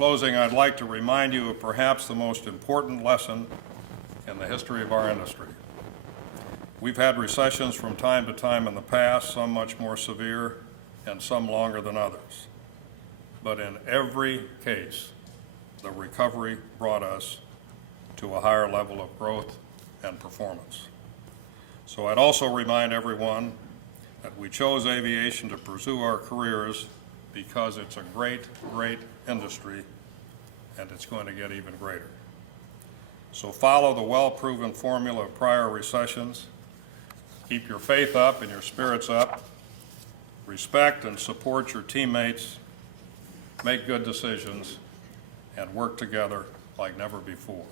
closing, I'd like to remind you of perhaps the most important lesson in the history of our industry. We've had recessions from time to time in the past, some much more severe and some longer than others. But in every case, the recovery brought us to a higher level of growth and performance. So I'd also remind everyone that we chose aviation to pursue our careers because it's a great, great industry, and it's going to get even greater. So follow the well-proven formula of prior recessions. Keep your faith up and your spirits up. Respect and support your teammates. Make good decisions and work together like never before.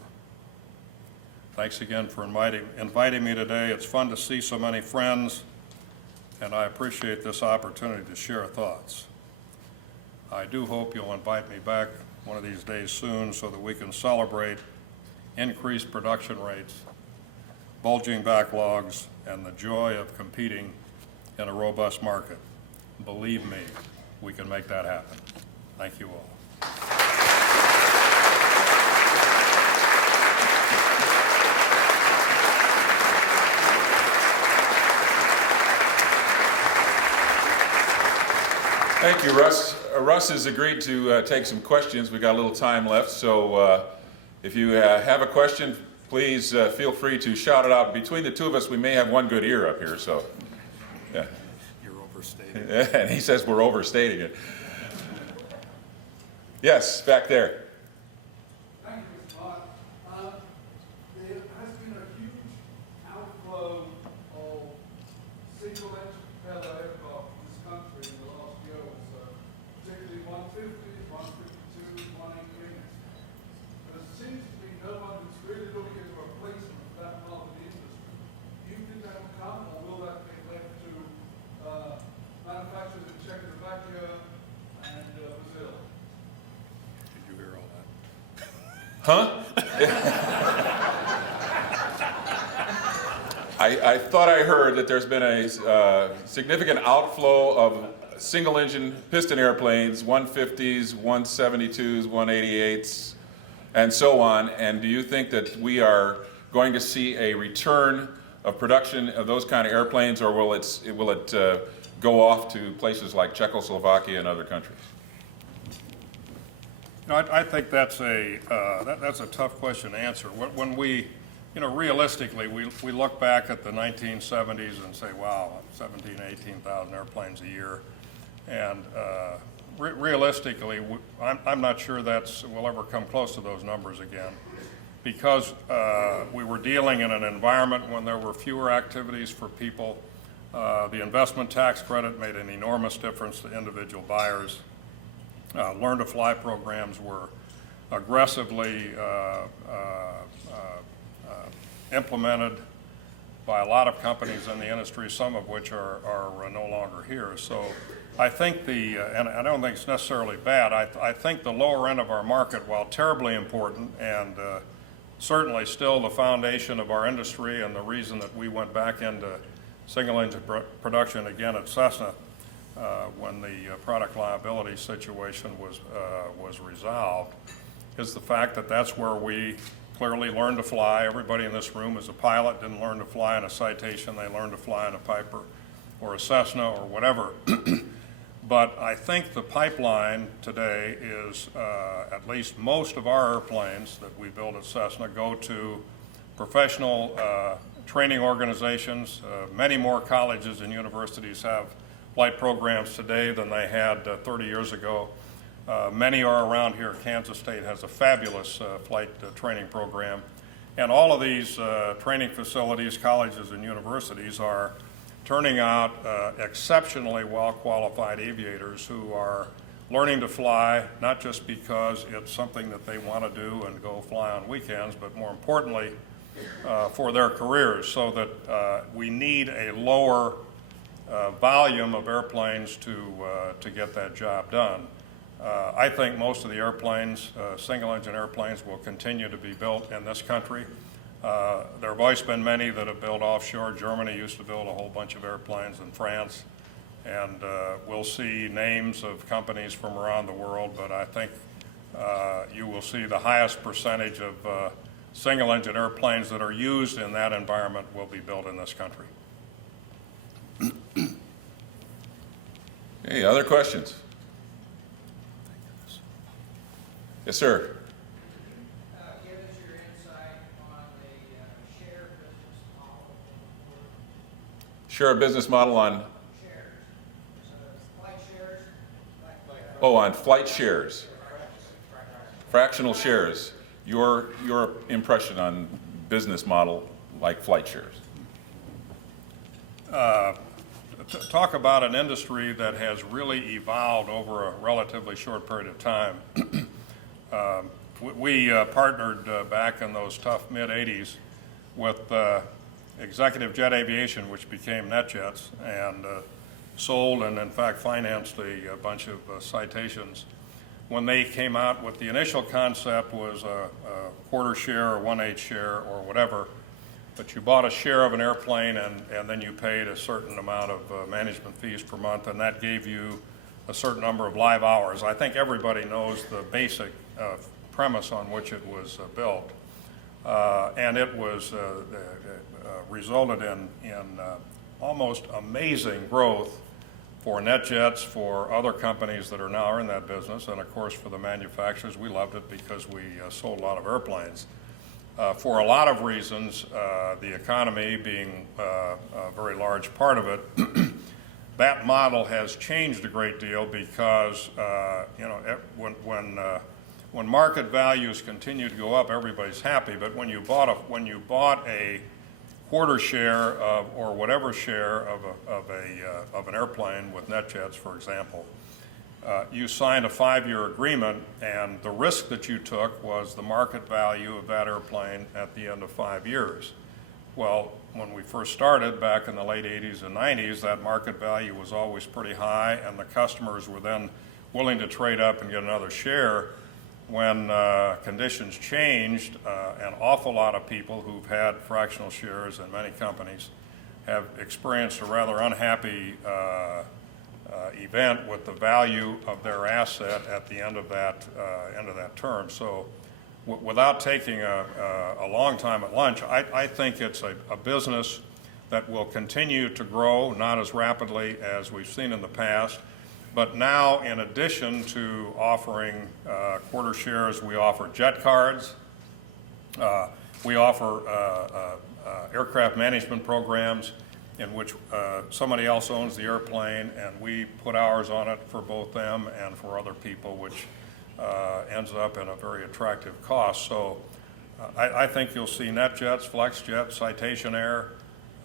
Thanks again for inviting me today. It's fun to see so many friends, and I appreciate this opportunity to share thoughts. I do hope you'll invite me back one of these days soon so that we can celebrate increased production rates, bulging backlogs, and the joy of competing in a robust market. Believe me, we can make that happen. Thank you all. Thank you, Russ. Russ has agreed to take some questions. We've got a little time left, so if you have a question, please feel free to shout it out. Between the two of us, we may have one good ear up here, so. Yeah. You're overstating. And he says we're overstating it. Yes, back there. Thank you, Mr. Meyer. There has been a huge outflow of single-engine propeller aircraft in this country in the last year or so, particularly 150s, 152s, 183s. There seems to be no one who's really looking at a replacement for that part of the industry. Do you think that will come, or will that be left to manufacturers in Czechoslovakia and Brazil? Did you hear all that? Huh? I thought I heard that there's been a significant outflow of single-engine piston airplanes, 150s, 172s, 188s, and so on. And do you think that we are going to see a return of production of those kind of airplanes, or will it go off to places like Czechoslovakia and other countries? No, I think that's a tough question to answer. When we, realistically, we look back at the 1970s and say, wow, 17,000, 18,000 airplanes a year. And realistically, I'm not sure we'll ever come close to those numbers again, because we were dealing in an environment when there were fewer activities for people. The investment tax credit made an enormous difference to individual buyers. Learn-to-fly programs were aggressively implemented by a lot of companies in the industry, some of which are no longer here. So I think and I don't think it's necessarily bad, I think the lower end of our market, while terribly important and certainly still the foundation of our industry and the reason that we went back into single-engine production again at Cessna, when the product liability situation was resolved, is the fact that that's where we clearly learned to fly. Everybody in this room is a pilot, didn't learn to fly in a Citation, they learned to fly in a Piper or a Cessna or whatever. But I think the pipeline today is, at least most of our airplanes that we build at Cessna go to professional training organizations. Many more colleges and universities have flight programs today than they had 30 years ago. Many are around here. Kansas State has a fabulous flight training program. And all of these training facilities, colleges, and universities are turning out exceptionally well-qualified aviators who are learning to fly, not just because it's something that they want to do and go fly on weekends, but more importantly, for their careers, so that we need a lower volume of airplanes to get that job done. I think most of the airplanes, single-engine airplanes, will continue to be built in this country. There have always been many that have built offshore. Germany used to build a whole bunch of airplanes in France, and we'll see names of companies from around the world, but I think you will see the highest percentage of single-engine airplanes that are used in that environment will be built in this country. Hey, other questions? Yes, sir. Give us your insight on the share business model. Share a business model on, Shares. So flight shares, on flight shares. Fractional shares. Your impression on business model like flight shares. Talk about an industry that has really evolved over a relatively short period of time. We partnered back in those tough mid-'80s with Executive Jet Aviation, which became NetJets, and sold and in fact financed a bunch of citations. When they came out with the initial concept was a quarter share or 1/8 share or whatever, but you bought a share of an airplane and then you paid a certain amount of management fees per month, and that gave you a certain number of live hours. I think everybody knows the basic premise on which it was built. And it was resulted in almost amazing growth for NetJets, for other companies that are now in that business, and of course for the manufacturers. We loved it because we sold a lot of airplanes. For a lot of reasons, the economy being a very large part of it, that model has changed a great deal because when market values continue to go up, everybody's happy. But when you bought a quarter share of, or whatever share of an airplane with NetJets, for example, you signed a 5-year agreement, and the risk that you took was the market value of that airplane at the end of 5 years. Well, when we first started back in the late 80s and 90s, that market value was always pretty high, and the customers were then willing to trade up and get another share. When conditions changed, an awful lot of people who've had fractional shares in many companies have experienced a rather unhappy event with the value of their asset at the end of that term. So without taking a long time at lunch, I think it's a business that will continue to grow, not as rapidly as we've seen in the past. But now, in addition to offering quarter shares, we offer jet cards. We offer aircraft management programs in which somebody else owns the airplane, and we put hours on it for both them and for other people, which ends up in a very attractive cost. So I think you'll see NetJets, FlexJet, Citation Air,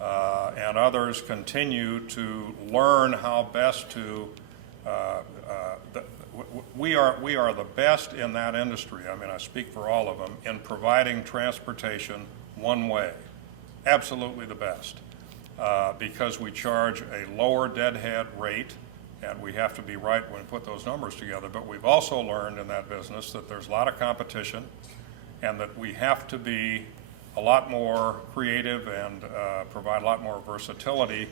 and others continue to learn how best to we are the best in that industry. I mean, I speak for all of them in providing transportation one way. Absolutely the best, because we charge a lower deadhead rate, and we have to be right when we put those numbers together. But we've also learned in that business that there's a lot of competition, and that we have to be a lot more creative and provide a lot more versatility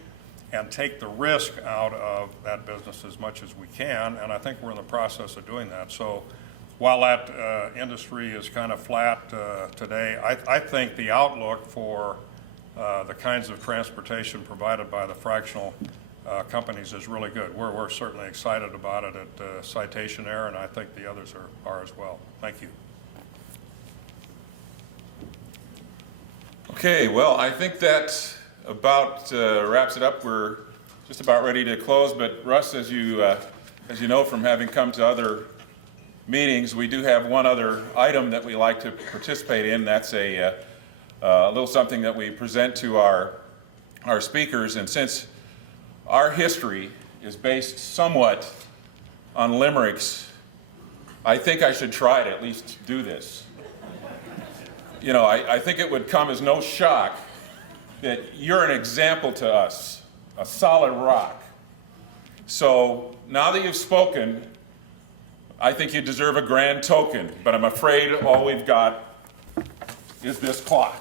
and take the risk out of that business as much as we can, and I think we're in the process of doing that. So while that industry is kind of flat today, I think the outlook for the kinds of transportation provided by the fractional companies is really good. We're certainly excited about it at Citation Air, and I think the others are as well. Thank you. Okay, well, I think that about wraps it up. We're just about ready to close, but Russ, as you know from having come to other meetings, we do have one other item that we like to participate in. That's a little something that we present to our speakers, and since our history is based somewhat on limericks, I think I should try to at least do this. You know, I think it would come as no shock that you're an example to us, a solid rock. So now that you've spoken, I think you deserve a grand token, but I'm afraid all we've got is this clock.